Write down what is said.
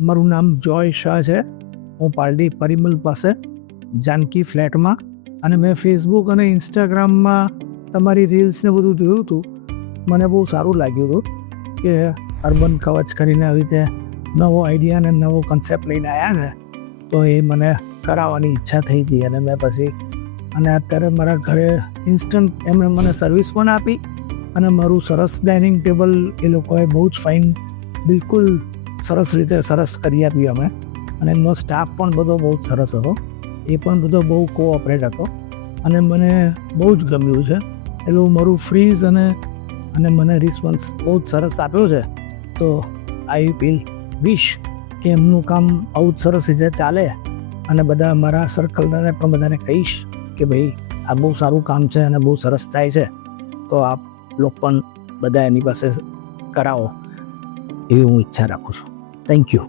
મારું નામ જોય શાહ છે. હું પાલડી પરિમલ પાસે જાનકી ફ્લેટમાં, અને મેં ફેસબુક અને ઇન્સ્ટાગ્રામમાં તમારી રીલ્સને બધું જોયું હતું. મને બહુ સારું લાગ્યું હતું કે અર્બન કવચ કરીને આવી રીતે નવો આઈડિયા અને નવો કન્સેપ્ટ લઈને આવ્યા છે. તો એ મને કરાવવાની ઈચ્છા થઈ હતી, અને મેં પછી અને અત્યારે મારા ઘરે ઇન્સ્ટન્ટ એમણે મને સર્વિસ પણ આપી, અને મારું સરસ ડાઇનિંગ ટેબલ એ લોકોએ બહુ જ ફાઇન, બિલકુલ સરસ રીતે સરસ કરી આપ્યું અમે. અને એમનો સ્ટાફ પણ બધો બહુ જ સરસ હતો, એ પણ બધો બહુ કોઓપરેટ હતો, અને મને બહુ જ ગમ્યું છે. એટલું મારું ફ્રીઝ અને મને રિસ્પોન્સ બહુ જ સરસ આપ્યો છે. તો આઈ વિલ વિશ કે એમનું કામ આવું જ સરસ રીતે ચાલે, અને બધા મારા સર્કલને પણ બધાને કહીશ કે ભાઈ આ બહુ સારું કામ છે અને બહુ સરસ થાય છે, તો આપ લોકો પણ બધા એની પાસે કરાવો, એવી હું ઈચ્છા રાખું છું. Thank you.